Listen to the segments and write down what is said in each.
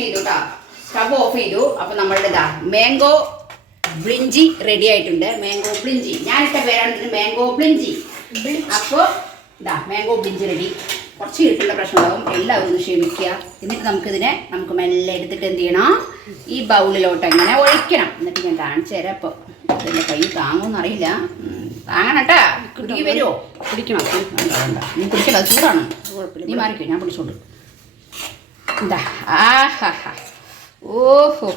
ചെയ്തു കേട്ടോ. Stove off ചെയ്തു. അപ്പൊ നമ്മളുടെ മാംഗോ ബ്ലിഞ്ചി റെഡി ആയിട്ടുണ്ട്. മാംഗോ ബ്ലിഞ്ചി ഞാനിട്ട പേരാണ് മാംഗോ ബ്ലിഞ്ചി. അപ്പോൾ മാംഗോ ബ്ലിഞ്ചി റെഡി. കുറച്ച് ഇരുട്ടുള്ള പ്രശ്നമാകും, എല്ലാവരും ഒന്ന് ക്ഷമിക്കുക. എന്നിട്ട് നമുക്ക് മെല്ലെ എടുത്തിട്ട് എന്ത് ചെയ്യണം, ഈ ബൗളിലോട്ട് അങ്ങനെ ഒഴിക്കണം. എന്നിട്ട് ഞാൻ കാണിച്ചു തരാം. അപ്പോൾ ഇതിൻ്റെ കൈ താങ്ങുമെന്ന് അറിയില്ല. താങ്ങണട്ടാ, കുടുങ്ങി വരുമോ? പിടിക്കണം. നീ പിടിക്കണ്ട, അത് ചൂടാണ്. നീ മാറിക്കോ, ഞാൻ പിടിച്ചോണ്ട്. എന്താ ഓഹോ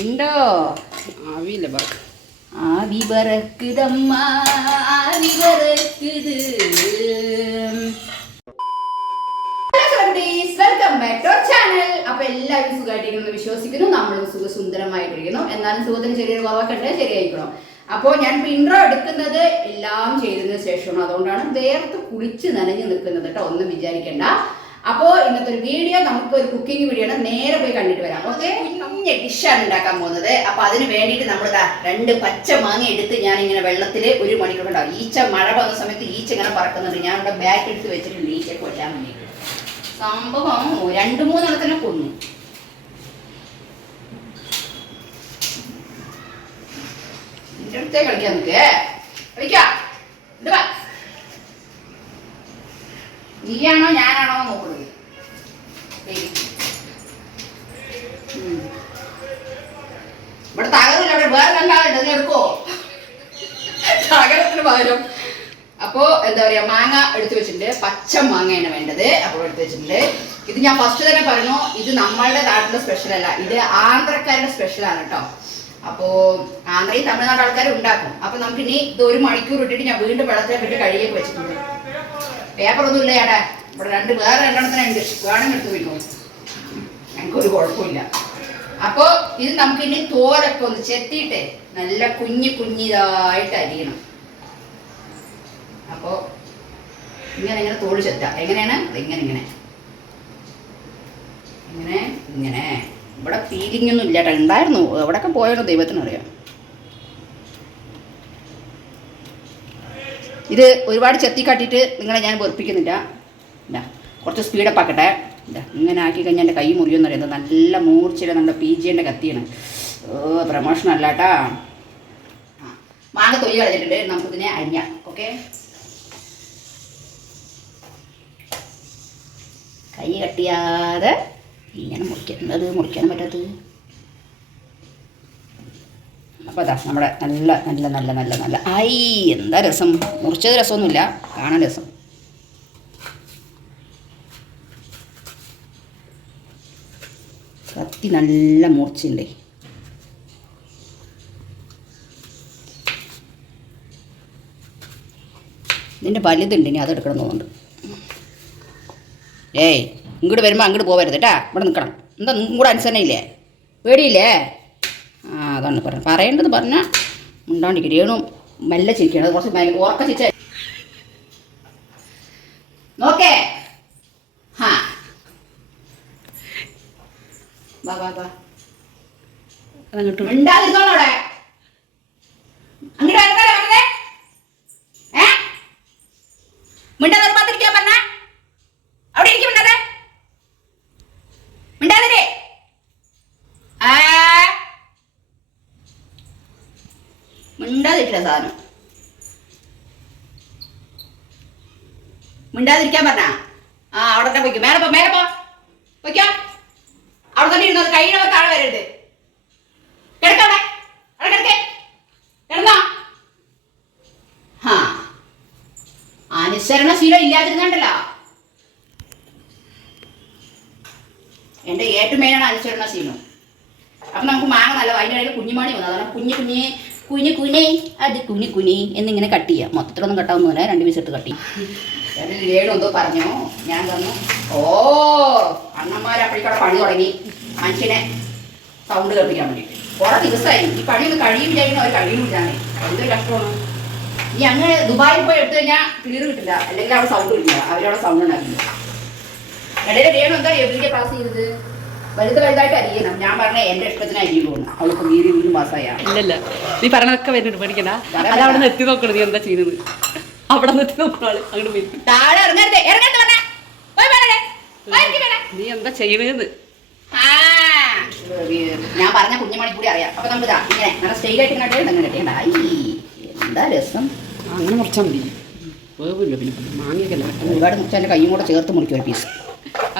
ഉണ്ടോ ആവിയില്ല, ആവി പറക്കുതമ്മ, ആവി പറക്കുത്. Welcome back to channel. അപ്പൊ എല്ലാവരും സുഖമായിട്ടിരിക്കുന്നു വിശ്വസിക്കുന്നു. നമ്മളും സുഖസുന്ദരമായിട്ടിരിക്കുന്നു. എന്നാലും സുഖത്തിന് ചെറിയൊരു കുറവൊക്കെ ഉണ്ട്, ശരിയായിക്കണം. അപ്പോൾ ഞാൻ ഇൻട്രോ എടുക്കുന്നത് എല്ലാം ചെയ്തതിനു ശേഷമാണ്. അതുകൊണ്ടാണ് വേർത്ത് കുളിച്ച് നനഞ്ഞു നിൽക്കുന്നത് കേട്ടോ, ഒന്നും വിചാരിക്കണ്ട. അപ്പോൾ ഇന്നത്തെ ഒരു വീഡിയോ നമുക്ക് ഒരു കുക്കിംഗ് വീഡിയോ ആണ്. നേരെ പോയി കണ്ടിട്ട് വരാം. ഓക്കെ, കുഞ്ഞ ഡിഷാണ് ഉണ്ടാക്കാൻ പോകുന്നത്. അപ്പൊ അതിന് വേണ്ടിയിട്ട് നമ്മൾ 2 പച്ച മാങ്ങ എടുത്ത് ഞാൻ ഇങ്ങനെ വെള്ളത്തിൽ 1 മണിക്കൂർ ഉണ്ടാവും. ഈച്ച മഴ വന്ന സമയത്ത് ഈച്ച ഇങ്ങനെ പറക്കുന്നുണ്ട്. ഞാൻ ഇവിടെ ബാഗ് എടുത്ത് വെച്ചിട്ടുണ്ട് ഈച്ചയെ കൊല്ലാൻ വേണ്ടിയിട്ട്. സംഭവം 2-3 എണ്ണത്തിനെ കൊന്നു. എന്റെ അടുത്തേ കളിക്കാൻ നിൽക്കേ, കളിക്കാം. നീയാണോ ഞാനാണോ നോക്കുന്നത്? ഇവിടെ തകരില്ല, അവിടെ വേറെ രണ്ടാളുണ്ട്, നീ എടുക്കോ തകരത്തിന് പകരം. അപ്പോ എന്താ പറയാ, മാങ്ങ എടുത്തു വെച്ചിട്ടുണ്ട്. പച്ച മാങ്ങയാണ് വേണ്ടത്. അപ്പോൾ എടുത്തു വെച്ചിട്ടുണ്ട്. ഇത് ഞാൻ ഫസ്റ്റ് തന്നെ പറഞ്ഞു, ഇത് നമ്മളുടെ നാട്ടിലെ സ്പെഷ്യൽ അല്ല, ഇത് ആന്ധ്രക്കാരുടെ സ്പെഷ്യലാണ് കേട്ടോ. അപ്പോ ആന്ധ്രയും തമിഴ്നാട് ആൾക്കാരും ഉണ്ടാക്കും. അപ്പൊ നമുക്ക് ഇനി ഇത് 1 മണിക്കൂർ ഇട്ടിട്ട് ഞാൻ വീണ്ടും വെള്ളത്തിലിട്ട് കഴുകിയൊക്കെ വെച്ചിട്ടുണ്ട്. പേപ്പറൊന്നും ഇല്ല ചേട്ടാ, ഇവിടെ വേറെ 2 എണ്ണത്തിനുണ്ട്, വേണമെങ്കിൽ എടുത്ത് പോയിക്കോ, ഞങ്ങൾക്കൊരു കുഴപ്പമില്ല. അപ്പോൾ ഇത് നമുക്കിനി തോലൊക്കെ ഒന്ന് ചെത്തിയിട്ട് നല്ല കുഞ്ഞിതായിട്ട് അരിയണം. അപ്പോൾ ഇങ്ങനെ തോല് ചെത്താം. എങ്ങനെയാണ്? ഇങ്ങനെ ഇവിടെ ഫീലിംഗ് ഒന്നും ഇല്ല കേട്ടോ. ഉണ്ടായിരുന്നു, എവിടെയൊക്കെ പോയാലോ ദൈവത്തിനറിയാം. ഇത് ഒരുപാട് ചെത്തി കാട്ടിയിട്ട് നിങ്ങളെ ഞാൻ വെറുപ്പിക്കുന്നില്ല. കുറച്ച് സ്പീഡപ്പ് ആക്കട്ടെ. ഇങ്ങനെ ആക്കി കഴിഞ്ഞാൽ എൻ്റെ കൈ മുറിയെന്ന് പറയുന്നത്. നല്ല മൂർച്ചയുടെ നമ്മുടെ PG-ൻ്റെ കത്തിയാണ്. പ്രമോഷൻ അല്ല കേട്ടാ. മാങ്ങ തൊലി കളഞ്ഞിട്ടുണ്ട്. നമുക്കിതിനെ അരിഞ്ഞാം. ഓക്കെ, കൈ കട്ടിയാതെ ഇങ്ങനെ മുറിക്കുന്നത്, മുറിക്കാനും പറ്റാത്തത്. അപ്പോൾ നമ്മുടെ നല്ല ഐ എന്താ രസം. മുറിച്ചത് രസമൊന്നുമില്ല, കാണാൻ രസം. കത്തി നല്ല മൂർച്ചയുണ്ടേ. ഇതിൻ്റെ വലുതുണ്ട്, ഇനി അതെടുക്കണം തോന്നുന്നുണ്ട്. ഏയ് ഇങ്ങോട്ട് വരുമ്പോൾ അങ്ങോട്ട് പോകരുത് കേട്ടാ, ഇവിടെ നിൽക്കണം. എന്താ നിങ്ങൾക്കും കൂടെ അനുസരണയില്ലേ, പേടിയില്ലേ? അതാണ് പറയേണ്ടത് പറഞ്ഞാൽ ഉണ്ടാണ്ടിരിക്കണം. മെല്ലെ ചിരിക്കണം, അത് കുറച്ച് ഉറക്ക ചിരിച്ച നോക്കേ. മിണ്ടാതിരുന്നോളോടെ, അങ്ങോട്ട് അടുത്തല്ലേ പറഞ്ഞേ. മിണ്ടാതെ പത്തിരിക്കാൻ പറഞ്ഞ അവിടെ എനിക്ക് മിണ്ടാതെ മിണ്ടാതിരേ. മിണ്ടാതിരിക്കില്ല സാധനം. മിണ്ടാതിരിക്കാൻ പറഞ്ഞ അവിടെ തന്നെ പോയിക്കോ. മേലെ പോ പൊയ്ക്കോ. അവിടെ തന്നെ ഇരുന്നത് കഴിയണവർ താഴെ വരരുത്. കിടക്കവിടെ, അവിടെ കിടക്കേ, കിടന്നോ. അനുസരണശീലം ഇല്ലാതിരുന്നുണ്ടല്ലോ. എൻ്റെ ഏറ്റവും മെയിനാണ് അനുസരണശീലം. അപ്പം നമുക്ക് മാങ്ങ നല്ല അതിൻ്റെ ഇടയിൽ കുഞ്ഞുമാണി വന്നു. അതാണ് കുഞ്ഞി എന്നിങ്ങനെ കട്ട് ചെയ്യാം. മൊത്തത്തിലൊന്നും കട്ടാവുന്നില്ല, 2 പീസ് എടുത്ത് കട്ട് ചെയ്യും. രേണു എന്തോ പറഞ്ഞു, ഞാൻ പറഞ്ഞു അണ്ണന്മാർ അപ്പോഴേക്കവിടെ പണി തുടങ്ങി മനുഷ്യനെ സൗണ്ട് കേൾപ്പിക്കാൻ വേണ്ടിയിട്ട്. കുറേ ദിവസമായി ഈ പണിയൊന്ന് കഴിയും വിചാരിക്കുന്ന അവർ കഴിയുന്നില്ലാന്നേ. എന്തൊരു കഷ്ടമാണ്. ഇനി അങ്ങനെ ദുബായിൽ പോയി എടുത്തു കഴിഞ്ഞാൽ ക്ലിയർ കിട്ടില്ല, അല്ലെങ്കിൽ അവിടെ സൗണ്ട് കിട്ടില്ല. അവരവിടെ സൗണ്ട് ഉണ്ടാക്കില്ല. ഇടയിൽ രേണു എന്താ വീഡിയോ പാസ് ചെയ്തത്, വലുതായിട്ട് അരിയണം. ഞാൻ പറഞ്ഞ എൻ്റെ ഇഷ്ടത്തിന് അരിയുള്ളൂ. അവൾക്ക് വീണ്ടും പാസ്സായ ഇല്ലല്ല, നീ പറഞ്ഞതൊക്കെ വരുന്നുണ്ട്, പേടിക്കണ്ട. അതവിടെ നിന്ന് എത്തി നോക്കണം. നീ എന്താ ചെയ്യുന്നത്? അവിടെ നിന്ന് എത്തി നോക്കണാള് അങ്ങോട്ട് പോയി താഴെ ഇറങ്ങരുത്. നീ എന്താ ചെയ്യണേന്ന്. പറഞ്ഞാൽ കുഞ്ഞുമണി കൂടി അറിയാം. അപ്പൊ നമുക്ക് ഇതാ ഇങ്ങനെ നല്ല സ്റ്റൈലായിട്ട് ഇങ്ങനെ അങ്ങനെ കെട്ടിയണ്ടായി. എന്താ രസം. അങ്ങനെ മുറിച്ചാൽ മതി. വേവില്ല പിന്നെ മാങ്ങിയൊക്കെയല്ല. ഒരുപാട് മുറിച്ച് എൻ്റെ കൈയും കൂടെ ചേർത്ത് മുറിക്കും ഒരു പീസ്.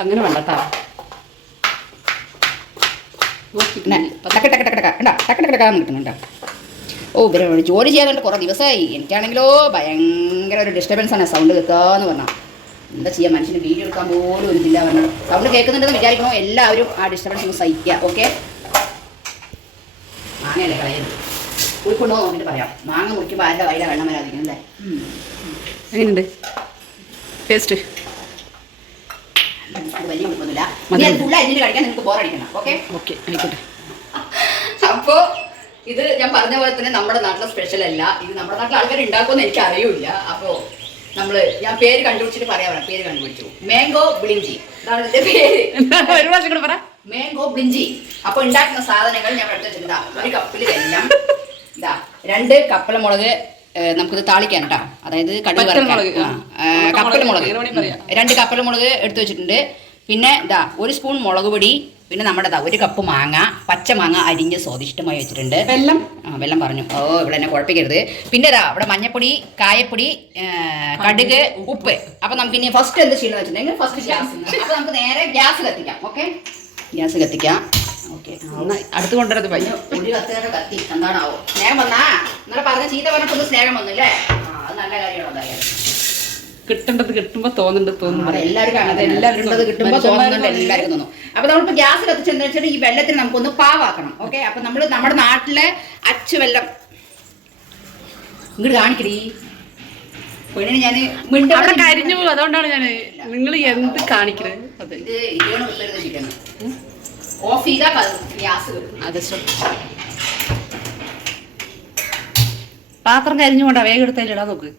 അങ്ങനെ വേണ്ടട്ടാ. പിന്നെ ടക്ക് ടക്ക് ടക്ക് ടക്ക് ടക്ക് ടക്ക് ടക്കാന്ന് കിട്ടുന്നുണ്ടോ. ഓ ഇവരെ ജോലി ചെയ്യാതെ കുറേ ദിവസമായി. എനിക്കാണെങ്കിലോ ഭയങ്കര ഒരു ഡിസ്റ്റർബൻസ് ആണ് സൗണ്ട് കേൾക്കാന്ന് പറഞ്ഞാൽ. എന്താ ചെയ്യുക, മനുഷ്യന് വീഡിയോ എടുക്കാൻ പോലും ഒരിതില്ല പറഞ്ഞാൽ. സൗണ്ട് കേൾക്കുന്നുണ്ടെന്ന് വിചാരിക്കണോ എല്ലാവരും ആ ഡിസ്റ്റർബൻസ് ഒന്ന് സഹിക്കുക. ഓക്കെ, മാങ്ങയല്ലേ കളയുന്നത്. ഉൾക്കൊണ്ടോ നോക്കിയിട്ട് പറയാം. മാങ്ങ മുറിക്കുമ്പോൾ ആരുടെ വയല വെള്ളം വരാതിരിക്കണം അല്ലേ. എങ്ങനെയുണ്ട് ടേസ്റ്റ്? വലിയ കുഴപ്പമൊന്നുമില്ല. ഫുള്ള് അരിഞ്ഞിട്ട് കഴിക്കാൻ നിങ്ങൾക്ക് ബോറടിക്കണം. ഓക്കെ ഓക്കെ ആയിക്കോട്ടെ. അപ്പോൾ ഇത് ഞാൻ പറഞ്ഞ പോലെ തന്നെ നമ്മുടെ നാട്ടിലെ സ്പെഷ്യൽ അല്ല. ഇത് നമ്മുടെ നാട്ടിലെ ആൾക്കാർ ഉണ്ടാക്കുമെന്ന് എനിക്ക് അറിയില്ല. അപ്പോൾ ഞാൻ പേര് കണ്ടുപിടിച്ചിട്ട് പറയാം. പേര് കണ്ടുപിടിച്ചു, മാംഗോ ബ്ലിഞ്ചി. അതാണ് ഇതിന്റെ പേര്. ഒരു പ്രാവശ്യം കൂടെ പറ. മാംഗോ ബ്ലിഞ്ചി. അപ്പോൾ ഉണ്ടാക്കുന്ന സാധനങ്ങൾ ഞാൻ എടുത്ത് വെച്ചിട്ടുണ്ടാ. ഒരു കപ്പിൽ വെള്ളം, ഇതാ 2 കപ്പലമുളക് നമുക്കിത് താളിക്കാൻ കേട്ടോ. അതായത് കടുക് കപ്പലമുളക് 2 കപ്പലമുളക് എടുത്തു വെച്ചിട്ടുണ്ട്. പിന്നെ ഇതാ 1 സ്പൂൺ മുളക് പൊടി. പിന്നെ നമ്മുടെ 1 കപ്പ് മാങ്ങ, പച്ച മാങ്ങ അരിഞ്ഞ് സ്വാദിഷ്ടമായി വെച്ചിട്ടുണ്ട്. വെള്ളം പറഞ്ഞു. ഓ ഇവിടെ എന്നെ കുഴപ്പിക്കരുത്. പിന്നെ ഇതാ ഇവിടെ മഞ്ഞപ്പൊടി, കായപ്പൊടി, കടുക്, ഉപ്പ്. അപ്പൊ നമുക്ക് ഇനി ഫസ്റ്റ് എന്ത് ചെയ്യണമെന്ന് വെച്ചിട്ടുണ്ടെങ്കിൽ ഫസ്റ്റ് ഗ്യാസ്. അപ്പൊ നമുക്ക് നേരെ ഗ്യാസ് കത്തിക്കാം. ഓക്കെ, ഗ്യാസ് കത്തിക്കാം. ഓക്കെ, അടുത്ത് കൊണ്ടുവരത് പയ്യ. ഒരു കത്തേറെ കത്തി എന്താണാവോ. സ്നേഹം വന്നാ ഇന്നലെ പറഞ്ഞ ചീത്ത പറഞ്ഞപ്പോൾ സ്നേഹം വന്നില്ലേ. അത് നല്ല കാര്യമാണ്. എന്തായാലും കിട്ടേണ്ടത് കിട്ടുമ്പോ തോന്നുന്നുണ്ട്. എല്ലാവർക്കും അങ്ങനെ എല്ലാവരും കിട്ടുമ്പോൾ തോന്നുന്നുണ്ട്. എല്ലാവർക്കും തോന്നും. അപ്പൊ നമ്മളിപ്പോ ഗ്യാസ് കത്തിച്ചെന്ന് വെച്ചാൽ ഈ വെള്ളത്തിന് നമുക്കൊന്ന് പാവാക്കണം. ഓക്കെ, അപ്പൊ നമ്മൾ നമ്മുടെ നാട്ടിലെ അച്ചു വെള്ളം ഇങ്ങോട്ട് കാണിക്കടി. പെണ്ണിന് ഞാൻ അവിടെ കരിഞ്ഞു പോകും. അതുകൊണ്ടാണ് ഞാൻ നിങ്ങൾ എന്ത് കാണിക്കുന്നത്. അതെ, ഇത് ചിക്കൻ ഓഫ് ചെയ്താൽ ഗ്യാസ്. അതെ, പാത്രം കരിഞ്ഞു കൊണ്ടാ. വേഗം എടുത്തതിലിടാൻ നോക്ക്.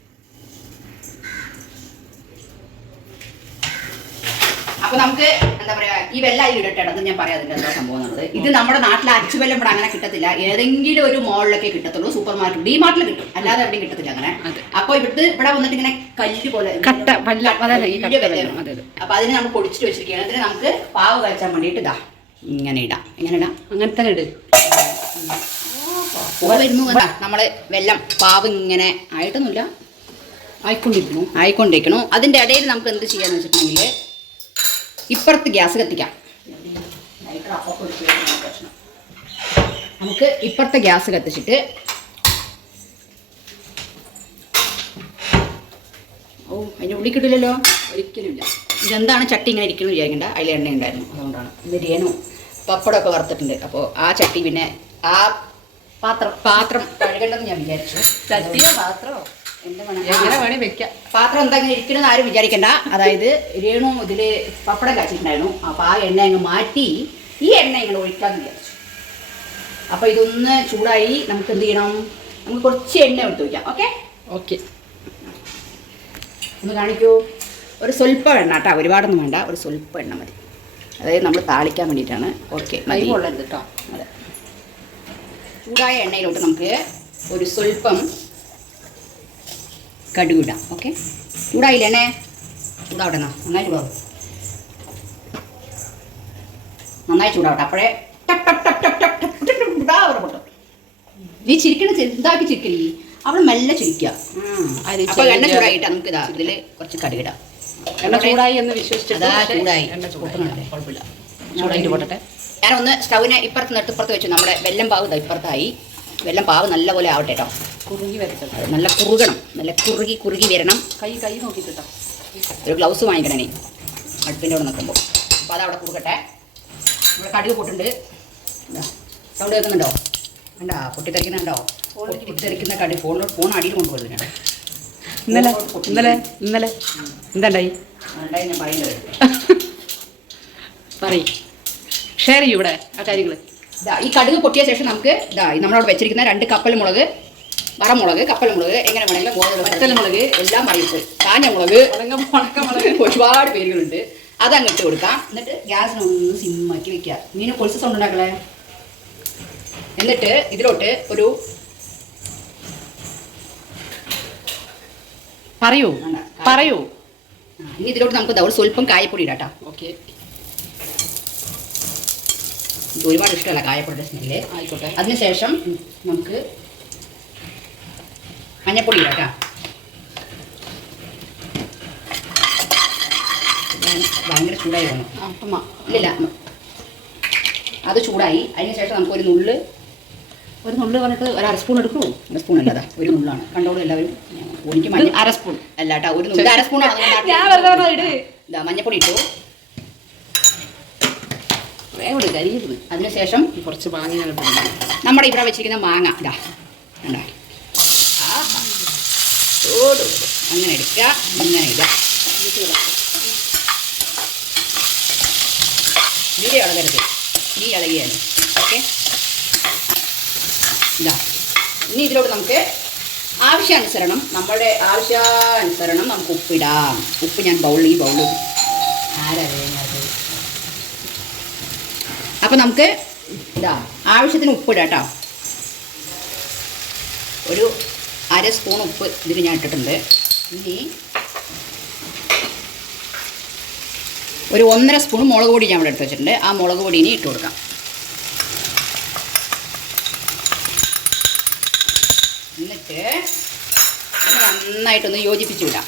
അപ്പൊ നമുക്ക് എന്താ പറയാ, ഈ വെള്ളം അതിൽ ഇടട്ടെ. അത് ഞാൻ പറയാം അതിന്റെ എന്താ സംഭവം എന്നുള്ളത്. ഇത് നമ്മുടെ നാട്ടിലെ അച്ചുവെള്ളം ഇവിടെ അങ്ങനെ കിട്ടത്തില്ല. ഏതെങ്കിലും ഒരു മോളിലൊക്കെ കിട്ടത്തുള്ളൂ. സൂപ്പർ മാർക്കറ്റ്, ഡിമാർട്ടിൽ കിട്ടും. അല്ലാതെ എവിടെയും കിട്ടത്തില്ല അങ്ങനെ. അപ്പൊ ഇവിടെ വന്നിട്ട് ഇങ്ങനെ കല്ല് പോലെ അപ്പൊ അതിന് നമ്മൾ പൊടിച്ചിട്ട് വെച്ചിരിക്കുകയാണ്. അതിന് നമുക്ക് പാവ് കഴിച്ചാൻ വേണ്ടിയിട്ട് ഇതാ ഇങ്ങനെ ഇടാം. ഇങ്ങനെ ഇടാം. അങ്ങനെ തന്നെ ഇട്. വരുന്നു നമ്മള് വെള്ളം പാവ് ഇങ്ങനെ ആയിട്ടൊന്നുമില്ല, ആയിക്കൊണ്ടിരിക്കണു. അതിന്റെ ഇടയിൽ നമുക്ക് എന്ത് ചെയ്യാന്ന് വെച്ചിട്ടുണ്ടെങ്കിൽ ഇപ്പുറത്ത് ഗ്യാസ് കത്തിക്കാം. നമുക്ക് ഇപ്പുറത്തെ ഗ്യാസ് കത്തിച്ചിട്ട് അതിൻ്റെ ഉള്ളിൽ കിട്ടില്ലല്ലോ. ഒരിക്കലും ഇല്ല. ഇതെന്താണ് ചട്ടി ഇങ്ങനെ ഇരിക്കുന്നു വിചാരിക്കണ്ട. അതിൽ എണ്ണ ഉണ്ടായിരുന്നു, അതുകൊണ്ടാണ്. ബിരിയാണി പപ്പടമൊക്കെ വറുത്തിട്ടുണ്ട്. അപ്പോൾ ആ ചട്ടി പിന്നെ ആ പാത്രം കഴുകണ്ടെന്ന് ഞാൻ വിചാരിച്ചു. ചട്ടിയോ പാത്രമോ എങ്ങനെ വേണേ വെക്കാം. പാത്രം എന്താ ഇങ്ങനെ ഇരിക്കണമെന്ന് ആരും വിചാരിക്കണ്ട. അതായത് രേണു ഇതില് പപ്പടം കാച്ചിട്ടുണ്ടായിരുന്നു. അപ്പൊ ആ എണ്ണ അങ്ങ് മാറ്റി ഈ എണ്ണ ഇങ്ങനെ ഒഴിക്കാന്ന് വിചാരിച്ചു. അപ്പൊ ഇതൊന്ന് ചൂടായി നമുക്ക് എന്ത് ചെയ്യണം, നമുക്ക് കുറച്ച് എണ്ണ എടുത്ത് വയ്ക്കാം. ഓക്കെ ഓക്കെ, ഒന്ന് കാണിക്കൂ. ഒരു സ്വല്പം എണ്ണ കേട്ടോ, ഒരുപാടൊന്നും വേണ്ട. ഒരു സ്വല്പം എണ്ണ മതി. അതായത് നമ്മൾ താളിക്കാൻ വേണ്ടിയിട്ടാണ്. ഓക്കെ, കൊള്ളരുത് കേട്ടോ. അതെ, ചൂടായ എണ്ണയിലോട്ട് നമുക്ക് ഒരു സ്വല്പം കടുകിടാം. ഓക്കെ, ചൂടായില്ലേ എണ്ണ? ചൂടാവട്ടെ, നന്നായി ചൂടാവും. നന്നായി ചൂടാവട്ടെ. അപ്പോഴേ പൊട്ടും. നീ ചിരിക്കണ ചെറുതാക്കി ചിരിക്കണി. അവൾ മെല്ലെ ചിരിക്കുക. അപ്പോൾ എണ്ണ ചൂടായിട്ട് നമുക്ക് ഇതാ ഇതിൽ കുറച്ച് കടുകിടാം. എണ്ണ ചൂടായി എന്ന് വിശ്വസിച്ചിട്ട് ചൂടായി. കുഴപ്പമില്ല, ചൂടായിട്ട് പോട്ടെ. ഞാനൊന്ന് സ്റ്റൗവിനെ ഇപ്പുറത്ത് നെട്ടിപ്പുറത്ത് വെച്ചു. നമ്മുടെ വെല്ലം പാവ് ഇപ്പുറത്തായി. വെല്ലം പാവ് നല്ലപോലെ ആവട്ടെ കേട്ടോ. കുറുകി വരട്ടെ. നല്ല കുറുകണം, നല്ല കുറുകി വരണം. കൈ നോക്കിയിട്ട് കേട്ടോ. ഒരു ഗ്ലൗസ് വാങ്ങിക്കണേ അടുപ്പിൻ്റെ അവിടെ നിൽക്കുമ്പോൾ. അപ്പോൾ അതവിടെ കുറുകട്ടെ. നമ്മുടെ കടുക് പൊട്ടുണ്ട്. സൗണ്ട് കേൾക്കുന്നുണ്ടോ? വേണ്ടാ, പൊട്ടിത്തെറിക്കുന്നുണ്ടോ? പൊട്ടിത്തെറിക്കുന്ന കടുക് ഫോൺ അടിയിൽ കൊണ്ടുപോകുന്നത്. ഇന്നലെ എന്താണ്ടായി ഞാൻ പറയുന്നത് പറയും. ഷെയർ ചെയ്യൂ ഇവിടെ ആ കാര്യങ്ങൾ. ഈ കടുക് പൊട്ടിയ ശേഷം നമുക്ക് നമ്മളവിടെ വെച്ചിരിക്കുന്ന 2 കപ്പൽമുളക്, വറമുളക്, കപ്പൽമുളക്, എങ്ങനെ വേണമെങ്കിലും വറ്റൽമുളക് എല്ലാം പറയും. കാഞ്ഞമുളക്, ഉണക്കമുളക്, ഒരുപാട് പേരുകളുണ്ട്. അതങ്ങിട്ട് കൊടുക്കാം. എന്നിട്ട് ഗ്യാസിനൊന്ന് സിമ്മാക്കി വെക്കുക. മീന് കൊളുസ് സൗണ്ട് ഉണ്ടാക്കളെ. എന്നിട്ട് ഇതിലോട്ട് ഒരു പറയൂ. ഇനി ഇതിലോട്ട് നമുക്ക് ഒരു സ്വല്പം കായപ്പൊടി ഇടാം. ഓക്കെ, എനിക്ക് ഒരുപാട് ഇഷ്ടമല്ല കായപ്പൊടിയുടെ സ്മെല്ല്. ആയിക്കോട്ടെ. അതിനുശേഷം നമുക്ക് മഞ്ഞപ്പൊടി ഇടാം കേട്ടോ. ഭയങ്കര ചൂടായി വേണം. ഇല്ല അത് ചൂടായി. അതിനുശേഷം നമുക്കൊരു നുള്ള് പറഞ്ഞിട്ട് ഒരു അര സ്പൂൺ എടുക്കണോ? അര സ്പൂൺ അല്ലാതെ ഒരു നുള്ളാണ്. കണ്ടോളൂ എല്ലാവരും. എനിക്ക് അര സ്പൂൺ അല്ല കേട്ടോ, ഒരു നുള്ള് അര സ്പൂൺ. ഇതാ മഞ്ഞപ്പൊടി ഇട്ടു. അതിനുശേഷം കുറച്ച് മാങ്ങ നമ്മുടെ ഇവിടെ വെച്ചിരിക്കുന്ന മാങ്ങ ഇതാ കണ്ടോ, അങ്ങനെ എടുക്കുക, അങ്ങനെ ഇടുക. വീഡിയോ ഇളകരുത്, നീ ഇളകിയാണ്. ഓക്കെ, ഇതാ ഇനി ഇതിലോട്ട് നമുക്ക് ആവശ്യാനുസരണം നമുക്ക് ഉപ്പിടാം. ഉപ്പ് ഞാൻ ഈ ബൗളിൽ ആരാ വേണ്ടത്? അപ്പം നമുക്ക് ഇതാ ആവശ്യത്തിന് ഉപ്പിടാം കേട്ടോ. ഒരു അര സ്പൂൺ ഉപ്പ് ഇതിൽ ഞാൻ ഇട്ടിട്ടുണ്ട്. ഇനി ഒരു 1.5 സ്പൂൺ മുളക് പൊടി ഞാൻ ഇവിടെ എടുത്ത് വെച്ചിട്ടുണ്ട്. ആ മുളക് പൊടി ഇനി ഇട്ട് കൊടുക്കാം. എന്നിട്ട് നന്നായിട്ടൊന്ന് യോജിപ്പിച്ച് വിടാം.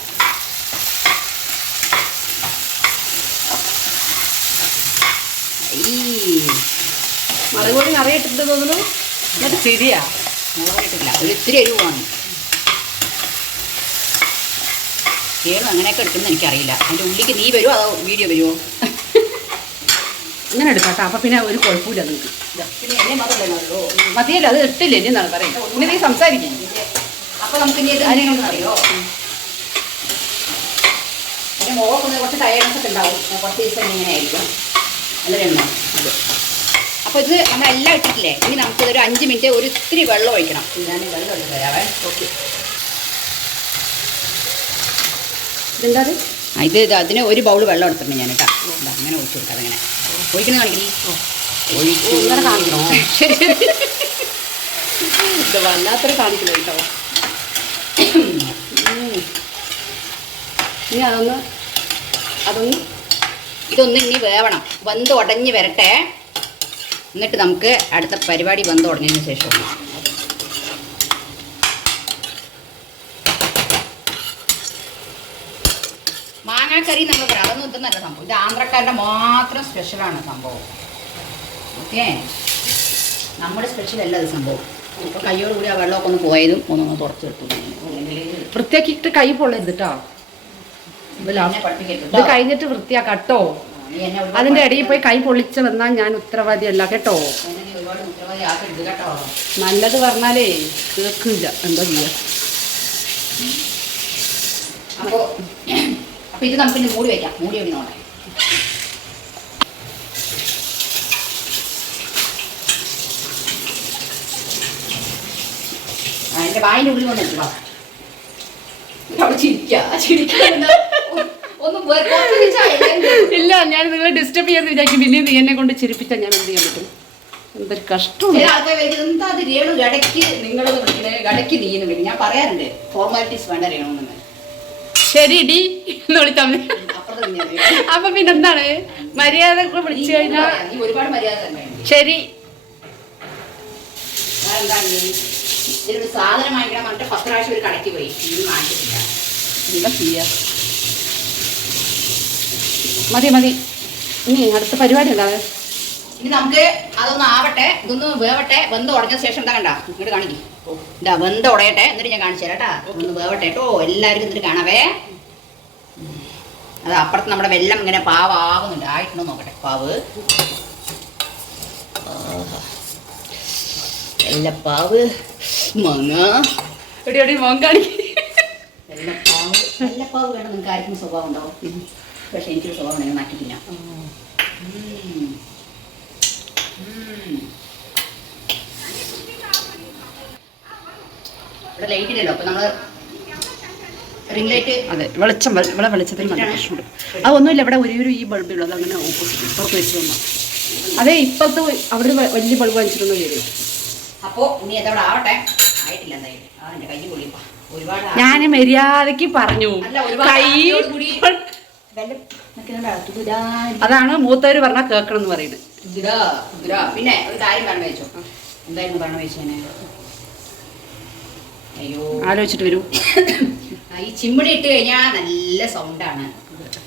മുളക് പൊടി അറിയിട്ടിട്ട് തോന്നുന്നു. എന്നിട്ട് ശരിയാ, മുളക് പൊടി ഇട്ടില്ല, ഒരു ഇത്തിരി എരിവാണ്. ഏറും അങ്ങനെയൊക്കെ എടുക്കുന്നത് എനിക്കറിയില്ല. അതിൻ്റെ ഉള്ളിലേക്ക് നീ വരുമോ അതോ വീഡിയോ വരുമോ? അങ്ങനെ എടുക്കാട്ടോ. അപ്പം പിന്നെ ഒരു കുഴപ്പമില്ല നിങ്ങൾക്ക്. പിന്നെ എന്നെ മാത്രമല്ലോ മതിയല്ലോ, അത് ഇട്ടില്ല ഇനി എന്നാണ് പറയുന്നത്. ഇനി നീ സംസാരിക്കും. അപ്പം നമുക്ക് ഇനി ഇത് അറിയോ, എൻ്റെ മുഖമൊക്കെ കുറച്ച് ടയർഡ്നെസ് ഒക്കെ ഉണ്ടാവും. കുറച്ച് ദിവസം ഇങ്ങനെ ആയിരിക്കും. നല്ല എണ്ണ അത്. അപ്പോൾ ഇത് നമ്മളെല്ലാം ഇട്ടിട്ടില്ലേ, ഇനി നമുക്കിതൊരു 5 മിനിറ്റ് ഒരു ഇത്തിരി വെള്ളം ഒഴിക്കണം. ഞാൻ വെള്ളം ഒഴിച്ച് തരാവേ. ഓക്കെ, ഇതെന്താ ഇത് അതിന് ഒരു ബൗൾ വെള്ളം എടുത്തിട്ടുണ്ട് ഞാൻ കേട്ടോ. അങ്ങനെ ഒഴിച്ചു കൊടുക്കാം. അതങ്ങനെ ഒഴിക്കണം കാണിക്കണി, ഇങ്ങനെ കാണിക്കണോ? ശരി ശരി. ഇത് വല്ലാത്തൊരു കാണിക്കണം കേട്ടോ. ഇനി ഇതൊന്ന് ഇനി വേവണം, വെന്ത് ഉടഞ്ഞ് വരട്ടെ. എന്നിട്ട് നമുക്ക് അടുത്ത പരിപാടി വെന്ത് ഉടഞ്ഞതിന് ശേഷം മാങ്ങാക്കറി നമ്മൾ പറയാം. അതൊന്നും ഇതൊന്നല്ല സംഭവം. ഇത് ആന്ധ്രക്കാരുടെ മാത്രം സ്പെഷ്യലാണ് സംഭവം. ഓക്കെ, നമ്മുടെ സ്പെഷ്യൽ അല്ല ഇത് സംഭവം. ഇപ്പോൾ കയ്യോട് കൂടി ആ വെള്ളമൊക്കെ ഒന്ന് പോയതും ഒന്നൊന്ന് തുടച്ചെടുത്തു. വൃത്തിയാക്കിയിട്ട് കൈ പൊള്ളരുത് കേട്ടോ. ഇത് കഴിഞ്ഞിട്ട് വൃത്തിയാക്കട്ടോ. അതിന്റെ ഇടയിൽ പോയി കൈ പൊള്ളിച്ച് വന്നാൽ ഞാൻ ഉത്തരവാദിയല്ല കേട്ടോ. നല്ലത് പറഞ്ഞാലേ കേൾക്കില്ല, എന്താ ചെയ്യാ. അപ്പോൾ ഇത് നമുക്ക് ഇനി മൂടി വയ്ക്കാം. മൂടി വെക്കണോട്ടെ. അതിന്റെ വായിൻ്റെ ഉള്ളിൽ വന്ന് വെച്ചോ. അവിടെ ഇല്ല, ഞാൻ നിങ്ങളെ ഡിസ്റ്റർബ് ചെയ്യാന്ന് വിചാരിക്കും. പിന്നെ നീ എന്നെ കൊണ്ട് ചിരിപ്പിച്ചാൽ ഞാൻ എന്ത് ചെയ്യാൻ പറ്റും? എന്തൊരു കഷ്ടം. എന്താ അത് രേണു ഇടയ്ക്ക് നിങ്ങളൊന്ന് വിളിക്കണേ, ഇടയ്ക്ക് നീന്ന് വിളിക്കും. ഞാൻ പറയാറുണ്ട് ഫോർമാലിറ്റീസ് വേണ്ട രേണുന്ന്. ശരി ഡി എന്ന് വിളിച്ചാൽ മതി. അപ്പൊ പിന്നെന്താണ്, മര്യാദ വിളിച്ചു കഴിഞ്ഞാൽ ഒരുപാട് മര്യാദ തന്നെ. ശരി, ഇതിലൊരു സാധനം വാങ്ങിക്കണം പറഞ്ഞിട്ട് 10 പ്രാവശ്യം ഒരു കടയ്ക്ക് പോയി, ഇനി വാങ്ങിച്ചിട്ടില്ല. എന്താ ചെയ്യാ. മതി. ഇനി അടുത്ത പരിപാടി ഉണ്ടാവേ. ഇനി നമുക്ക് അതൊന്ന് ആവട്ടെ, ഇതൊന്ന് വേവട്ടെ. വെന്ത് ഉടഞ്ഞ ശേഷം എന്താ കണ്ടാ ഇങ്ങോട്ട് കാണിക്കും. ഇതാ വെന്ത് ഉടയട്ടെ, എന്നിട്ട് ഞാൻ കാണിച്ചു തരാം കേട്ടാ. ഒന്ന് വേവട്ടെ കേട്ടോ, എല്ലാവർക്കും എന്നിട്ട് കാണാവേ. അത് അപ്പുറത്ത് നമ്മുടെ വെള്ളം ഇങ്ങനെ പാവാകുന്നുണ്ട്. ആയിട്ടുണ്ടോ നോക്കട്ടെ പാവ്. വെള്ളപ്പാവ് മാങ്ങ എടി മോൻ കാണിക്കും. വെള്ളപ്പാവ് വേണം. നിങ്ങൾക്ക് ആർക്കും സ്വഭാവം ഉണ്ടാവും, പക്ഷെ എനിക്കൊരു സ്വഭാവം ഉണ്ടെങ്കിൽ മാറ്റിക്കില്ല. ഇവിടെ ലൈറ്റ് ഇല്ലല്ലോ, അപ്പൊ നമ്മള് റിംഗ് ലൈറ്റ്. അതെ, വെളിച്ചത്തിൽ നല്ല പ്രശ്നമുണ്ട്. അതൊന്നുമില്ല, ഇവിടെ ഒരു ഈ ബൾബുള്ളൂ, അത് അങ്ങനെ ഓപ്പോസിറ്റ് പുറത്ത് വെച്ച് തന്നാൽ. അതെ, ഇപ്പോഴത്തെ അവിടെ വലിയ ബൾബ് വാങ്ങിച്ചിരുന്ന വരും. അപ്പോ ഇനി അതവിടെ ആവട്ടെ. ആയിട്ടില്ല എന്തായാലും. എന്റെ കൈ പൊളിപ്പാ ഒരുപാട്. ഞാൻ മര്യാദക്ക് പറഞ്ഞു, കൈ. അതാണ് മൂത്തവര് പറഞ്ഞാൽ കേൾക്കണം എന്ന് പറയുന്നത്. പിന്നെ ഒരു കാര്യം പറഞ്ഞു വെച്ചോ. എന്തായിരുന്നു പറഞ്ഞു വെച്ചേനെ? അയ്യോ, ആലോചിച്ചിട്ട് വരൂ. ഈ ചിമ്മിണി ഇട്ട് കഴിഞ്ഞാൽ നല്ല സൗണ്ടാണ്,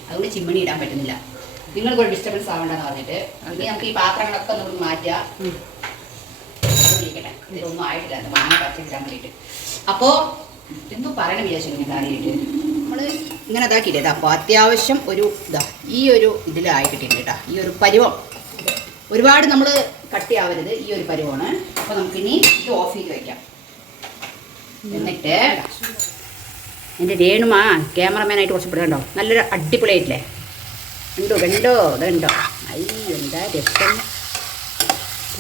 അതുകൊണ്ട് ചിമ്മിണി ഇടാൻ പറ്റുന്നില്ല. നിങ്ങൾക്ക് ഒരു ഡിസ്റ്റർബൻസ് ആവണ്ടെന്ന് പറഞ്ഞിട്ട് ഇനി നമുക്ക് ഈ പാത്രങ്ങളൊക്കെ നമുക്ക് മാറ്റാം. ഇരിക്കട്ടെ, ഇതൊന്നും ആയിട്ടില്ല, മാങ്ങ പറിച്ചിടാൻ വേണ്ടിയിട്ട്. അപ്പോൾ എന്തോ പറയണം വിചാരിച്ചു കാര്യമായിട്ട്. നമ്മൾ ഇങ്ങനെ ഇതാക്കിയില്ലേ. അപ്പോൾ അത്യാവശ്യം ഒരു ഈ ഒരു ഇതിലായി കിട്ടിയിട്ടുണ്ട് കേട്ടോ. ഈ ഒരു പരുവം ഒരുപാട് നമ്മൾ കട്ടിയാവരുത്, ഈ ഒരു പരുവമാണ്. അപ്പോൾ നമുക്കിനി ഇത് ഓഫ് ചെയ്ത് വയ്ക്കാം. എന്നിട്ട് എൻ്റെ രേണുമാ ക്യാമറമാനായിട്ട് കുറച്ച് പിടിക്കണ്ടോ, നല്ലൊരു അടിപൊളിയായിട്ടില്ലേ? കണ്ടോ ഇതുണ്ടോ? ഐ എന്താ രസം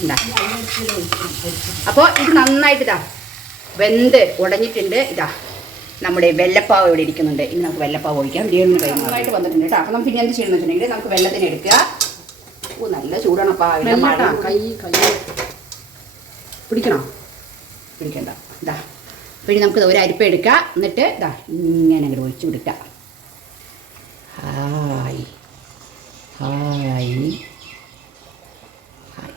എന്താ. അപ്പോൾ ഇത് നന്നായിട്ട് വെന്ത് ഉടഞ്ഞിട്ടുണ്ട്. നമ്മുടെ വെള്ളപ്പാവ് ഇവിടെ ഇരിക്കുന്നുണ്ട്. ഇനി നമുക്ക് വെള്ളപ്പാവ് ഒഴിക്കാം. രേണുവിന് കൈ നന്നായിട്ട് വന്നിട്ടുണ്ട് കേട്ടോ. അപ്പോൾ നമുക്ക് ഇനി എന്ത് ചെയ്യണമെന്ന് വെച്ചിട്ടുണ്ടെങ്കിൽ നമുക്ക് വെള്ളത്തിന് എടുക്കുക. നല്ല ചൂടാണപ്പാ. കൈ പിടിക്കണോ? പിടിക്കണ്ട. പിന്നെ നമുക്ക് ഒരു അരിപ്പ എടുക്കുക. എന്നിട്ട് ഇങ്ങനെ അങ്ങോട്ട് ഒഴിച്ചു കൊടുക്കുക. Hi hi hi.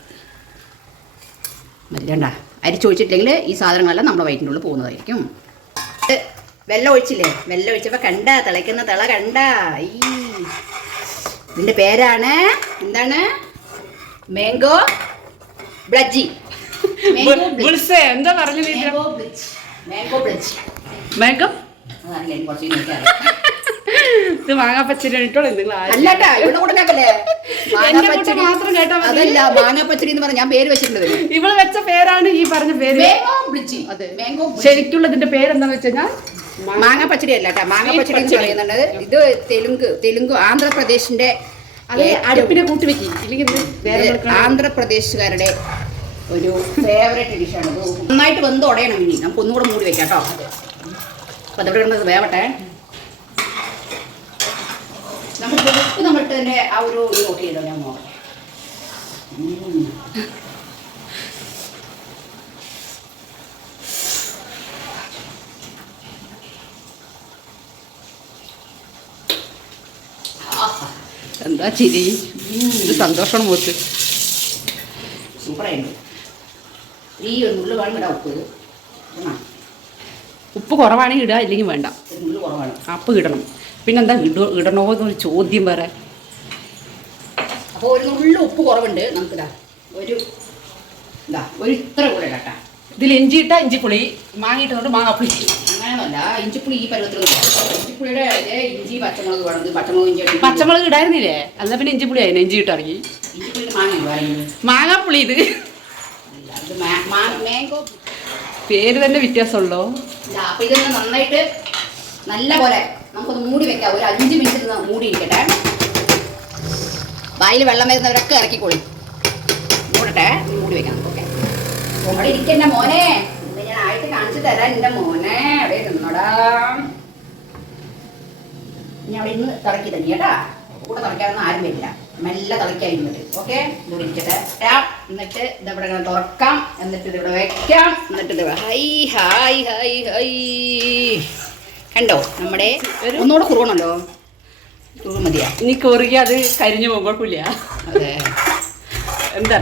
മതിരണ്ട, അരിച്ചൊഴിച്ചിട്ടില്ലെങ്കിൽ ഈ സാധനങ്ങളെല്ലാം നമ്മുടെ വയറ്റിൻ്റെ ഉള്ളിൽ പോകുന്നതായിരിക്കും. വെള്ളം ഒഴിച്ചില്ലേ? വെള്ളം ഒഴിച്ചപ്പോൾ കണ്ട തിളയ്ക്കുന്ന തിള കണ്ട. ഇതിൻ്റെ പേരാണ് എന്താണ്? മാംഗോ ബ്ലജ്ജി. എന്താ പറഞ്ഞു? മാംഗോ ബ്ലജ്ജി. മാംഗോ അതല്ലേ കുറച്ച് നോക്കിയാൽ ഇത് മാങ്ങാപ്പച്ചടി ഇട്ടോളൂ. അല്ലാട്ടാ, ഇവിടെ കൂടെ കേട്ടല്ലേ മാങ്ങാപ്പച്ചടി മാത്രം കേട്ടാ മതി. അതല്ല, മാങ്ങാപ്പച്ചടി എന്ന് പറഞ്ഞാൽ ഞാൻ പേര് വെച്ചിട്ടുണ്ട്. ഇവള് വെച്ച പേരാണ് ഈ പറഞ്ഞ പേര്. മാംഗോ ബ്ലിച്ചി. അതെ, മാംഗോ. ശരിക്കുള്ളതിന്റെ പേരെന്താന്ന് വെച്ച് കഴിഞ്ഞാൽ മാങ്ങാപ്പച്ചടി അല്ല കേട്ടോ. മാങ്ങാപ്പച്ചടി എന്ന് പറയുന്നുണ്ട്. ഇത് തെലുങ്ക് ആന്ധ്രാപ്രദേശിന്റെ അടുപ്പിനെ കൂട്ടി വെക്കും. ഇല്ലെങ്കിൽ ആന്ധ്രാപ്രദേശുകാരുടെ ഒരു ഫേവറേറ്റ് ഡിഷാണ്. ഇത് നന്നായിട്ട് വെന്ത് ഉടയണം. ഇനി നമുക്ക് ഒന്നുകൂടെ മൂടി വെക്കാം കേട്ടോ. അപ്പം അതവിടെ വേവട്ടെ. നമുക്ക് ഉപ്പ് നമ്മളിട്ട് തന്നെ ആ ഒരു നോട്ട് ചെയ്തോ. ഞാൻ നോക്കട്ടെ. എന്താ ചിരി? ഇത് സന്തോഷമാണ് മൂത്ത്. സൂപ്പറായിരുന്നു. ഈ ഒരു മുള്ളു വേണം ഇടാം. ഉപ്പ് കുറവാണെങ്കിൽ ഇടുക, ഇല്ലെങ്കിൽ വേണ്ട. മുള്ളു കുറവാണ്, അപ്പം ഇടണം. പിന്നെന്താ ഇടണോ എന്നൊരു ചോദ്യം വേറെ. അപ്പോൾ ഒരു നുള്ളു ഉപ്പ് കുറവുണ്ട്. നമുക്കിതാ ഒരു ഇത്ര കൂടെ കേട്ടാ. ഇതിൽ ഇഞ്ചി ഇട്ടാ ഇഞ്ചിപ്പുളി, മാങ്ങിയിട്ടുണ്ട് മാങ്ങാപ്പുളി. അങ്ങനെയൊന്നുമല്ല, ഇഞ്ചിപ്പുളി ഈ പരുവത്തിൽ. ഇഞ്ചിപ്പുളിയുടെ ഇഞ്ചി പച്ചമുളക് വേണം. പച്ചമുളക് ഇഞ്ചി പച്ചമുളക് ഇടായിരുന്നില്ലേ? എന്നാ പിന്നെ ഇഞ്ചിപ്പുളി ആയിരുന്നു. ഇഞ്ചി ഇട്ടിറങ്ങി. ഇഞ്ചിപ്പുളി മാങ്ങ മാങ്ങാപ്പുളി. ഇത് മാംഗോ പേര് തന്നെ വ്യത്യാസമുള്ളൂ. അപ്പോൾ ഇതൊന്ന് നന്നായിട്ട് നല്ല പോലെ നമുക്കൊന്ന് മൂടി വെക്കാം. ഒരു 5 മിനിറ്റ് മൂടി ഇരിക്കട്ടെ. വായിൽ വെള്ളം വരുന്നവരൊക്കെ ഇറക്കിക്കോളി. മൂടട്ടെ, മൂടി വെക്കാം. ഓക്കെ, അവിടെ ഇരിക്കണ്ട മോനെ. ഞാൻ ആയിട്ട് കാണിച്ചു തരാം. എൻ്റെ മോനെ അവിടെ നിന്നോടാ. ഇനി അവിടെ ഇന്ന് തിളക്കി തന്നെ കേട്ടാ. കൂടെ തിളയ്ക്കാനൊന്നും ആരും വരില്ല. മെല്ലെ തിളയ്ക്കായിരുന്നത്. ഓക്കെ, ഇവിടെ ഇരിക്കട്ടെ. എന്നിട്ട് ഇതവിടെ ഇങ്ങനെ തുറക്കാം. എന്നിട്ട് ഇതിവിടെ വെക്കാം. എന്നിട്ട് ഇത് ഹൈ ഹായ് ഹൈ ഹൈ. കണ്ടോ? നമ്മുടെ ഒന്നുകൂടെ കുറുകണല്ലോ. കുറുക മതിയാ. ഇനി കുറുകി അത് കരിഞ്ഞു പോകും. കുഴപ്പമില്ല. അതെ, എന്താ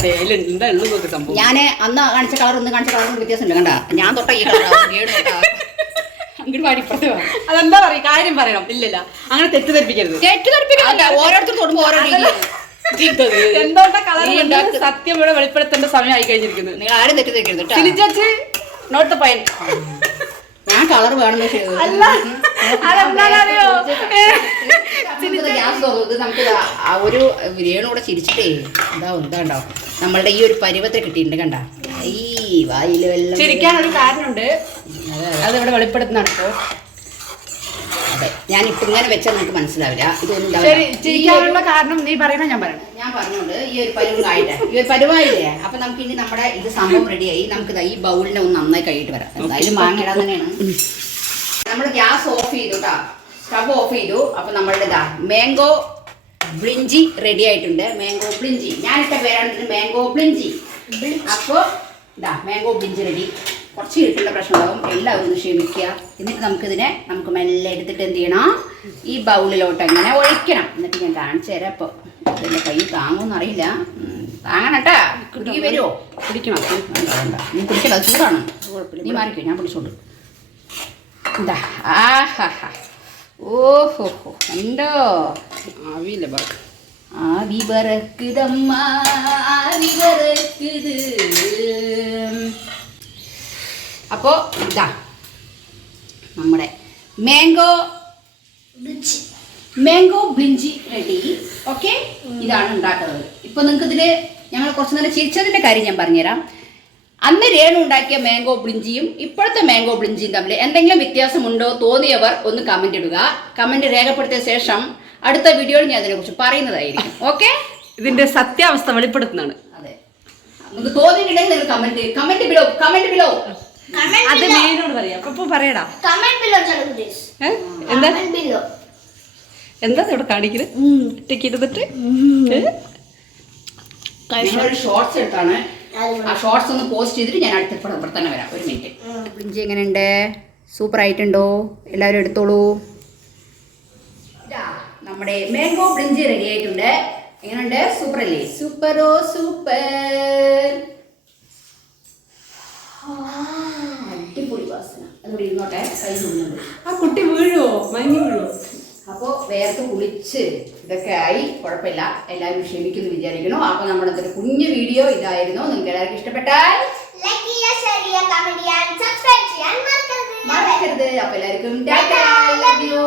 എന്താ ഉള്ളു നോക്ക് സംഭവം. ഞാൻ അന്ന് കാണിച്ച കളർ ഒന്ന് കാണിച്ച കളർ വ്യത്യാസമില്ല. കണ്ടാ, ഞാൻ തൊട്ട ഈ കളർ അങ്ങോട്ട് പാടി ഇപ്പുറത്ത്. അതെന്താ പറയാ, കാര്യം പറയണം. ഇല്ലല്ല, അങ്ങനെ തെറ്റിദ്ധരിപ്പിക്കരുത്. തെറ്റിദ്ധരിപ്പിക്കല്ല, ഓരോരുത്തർ തൊടുമ്പോൾ ഓരോ എന്തുകൊണ്ടാ കളർ സത്യം ഇവിടെ വെളിപ്പെടുത്തേണ്ട സമയം ആയി കഴിഞ്ഞിരിക്കുന്നത്. നിങ്ങൾ ആരും തെറ്റിദ്ധരിക്കരുത്. Not the point. ഞാൻ കളർ വേണമെന്ന് നമുക്ക് ഒരു രേണൂടെ ചിരിച്ചിട്ടേ എന്താ നമ്മളുടെ ഈ ഒരു പരുവത്തെ കിട്ടിയിട്ടുണ്ട്. കണ്ട, ഈ വായിൽ വെള്ളം ചിരിക്കാനൊരു കാരണമുണ്ട്. അതിവിടെ വെളിപ്പെടുത്തുന്നതാണ്. അതെ, ഞാനിപ്പോൾ ഇങ്ങനെ വെച്ചാൽ നിങ്ങൾക്ക് മനസ്സിലാവില്ല. ഇതൊന്നും ചിരിക്കാനുള്ള കാരണം നീ പറയണോ ഞാൻ പറയണം? ഞാൻ പറഞ്ഞോണ്ട് ഈ ഒരു പരുവായിട്ടേ, ഈ ഒരു പരുവായില്ലേ. അപ്പൊ നമുക്ക് ഇനി നമ്മുടെ ഇത് സംഭവം റെഡിയായി. നമുക്ക് ഈ ബൗളിനെ ഒന്ന് നന്നായി കഴിയിട്ട് വരാം. എന്തായാലും മാങ്ങിടാൻ തന്നെയാണ്. നമ്മൾ ഗ്യാസ് ഓഫ് ചെയ്തു കേട്ടോ, സ്റ്റവ് ഓഫ് ചെയ്തു. അപ്പൊ നമ്മളുടെ മാംഗോ ബ്ലിഞ്ചി റെഡി ആയിട്ടുണ്ട്. മാംഗോ ബ്ലിഞ്ചി ഞാനിട്ട പേരാണ് മാംഗോ ബ്ലിഞ്ചി. അപ്പോൾ മാംഗോ ബ്ലിഞ്ചി റെഡി. കുറച്ച് കിട്ടുള്ള പ്രശ്നമാകും, എല്ലാവരും ഒന്ന് ക്ഷമിക്കുക. എന്നിട്ട് നമുക്ക് മെല്ലെ എടുത്തിട്ട് എന്ത് ചെയ്യണം, ഈ ബൗളിലോട്ട് അങ്ങനെ ഒഴിക്കണം. എന്നിട്ട് ഞാൻ കാണിച്ചു തരാം. അപ്പോൾ ഇതിൻ്റെ കൈ താങ്ങുമെന്ന് അറിയില്ല. അങ്ങനെ കേട്ടാ കുട്ടിക്ക് വരുമോ? പിടിക്കണം. വേണ്ട നീ കുടിക്കല, ചൂടാണ്. കുഴപ്പമില്ല. നീ മാറിക്കോ, ഞാൻ പിടിച്ചോണ്ട്. എന്താ ആഹാ, ഓഹോ ഉണ്ടോ? ആവിയില്ല പറ. ആവി പറക്കുതമ്മ, ആവി പറക്കുത്. അപ്പോ ഇതാ നമ്മുടെ മാംഗോ ബ്ലിഞ്ചി റെഡി. ഓക്കെ, ഇതാണ് ഉണ്ടാക്കുന്നത്. ഇപ്പൊ നിങ്ങൾക്ക് ഇതില് ഞങ്ങൾ കുറച്ച് നേരം ചിരിച്ചതിന്റെ കാര്യം ഞാൻ പറഞ്ഞുതരാം. അന്ന് രേണു ഉണ്ടാക്കിയ മാംഗോ ബ്ലിഞ്ചിയും ഇപ്പോഴത്തെ മാംഗോ ബ്ലിഞ്ചിയും തമ്മിൽ എന്തെങ്കിലും വ്യത്യാസമുണ്ടോ തോന്നിയവർ ഒന്ന് കമന്റ് ഇടുക. കമന്റ് രേഖപ്പെടുത്തിയ ശേഷം അടുത്ത വീഡിയോയിൽ ഞാൻ അതിനെക്കുറിച്ച് പറയുന്നതായിരിക്കും. ഓക്കെ, ഇതിന്റെ സത്യാവസ്ഥ വെളിപ്പെടുത്തുന്നതാണ്. അതെ, നിങ്ങൾക്ക് തോന്നിയിട്ടുണ്ടെങ്കിൽ നിങ്ങൾ കമന്റ് ബിലോ. അത് മെയിനോട് പറയാം. അപ്പൊ പറയടാ. എന്താ ഇവിടെ കാണിക്കുന്നത്? ഒറ്റയ്ക്ക് ഇരുന്നിട്ട് ഷോർട്സ് എടുത്താണ്. ആ ഷോർട്സ് ഒന്ന് പോസ്റ്റ് ചെയ്തിട്ട് ഞാൻ അടുത്ത ഇവിടെ തന്നെ വരാം. ഒരു മിനിറ്റ്. ബ്ലിഞ്ചി എങ്ങനെയുണ്ട്? സൂപ്പർ ആയിട്ടുണ്ടോ? എല്ലാവരും എടുത്തോളൂ. നമ്മുടെ മാംഗോ ബ്ലിഞ്ചി റെഡി ആയിട്ടുണ്ട്. എങ്ങനെയുണ്ട്? സൂപ്പർ അല്ലേ? സൂപ്പറോ സൂപ്പർ. അടിപൊളി വാസന. അതുകൂടി ഇരുന്നോട്ടെ, കൈ കൊള്ളുന്നുണ്ട്. ആ കുട്ടി വീഴുവോ? മഞ്ഞ് വീഴുവോ? അപ്പോൾ വേർത്ത് കുളിച്ച് ഇതൊക്കെ ആയി. കുഴപ്പമില്ല, എല്ലാവരും ക്ഷമിക്കുന്നു വിചാരിക്കുന്നു. അപ്പോൾ നമ്മുടെ ഒരു കുഞ്ഞു വീഡിയോ ഇതായിരുന്നു. നിങ്ങൾക്ക് എല്ലാവർക്കും ഇഷ്ടപ്പെട്ടാൽ മറക്കരുത്. അപ്പോൾ എല്ലാവർക്കും ടാറ്റാ, ലവ് യു.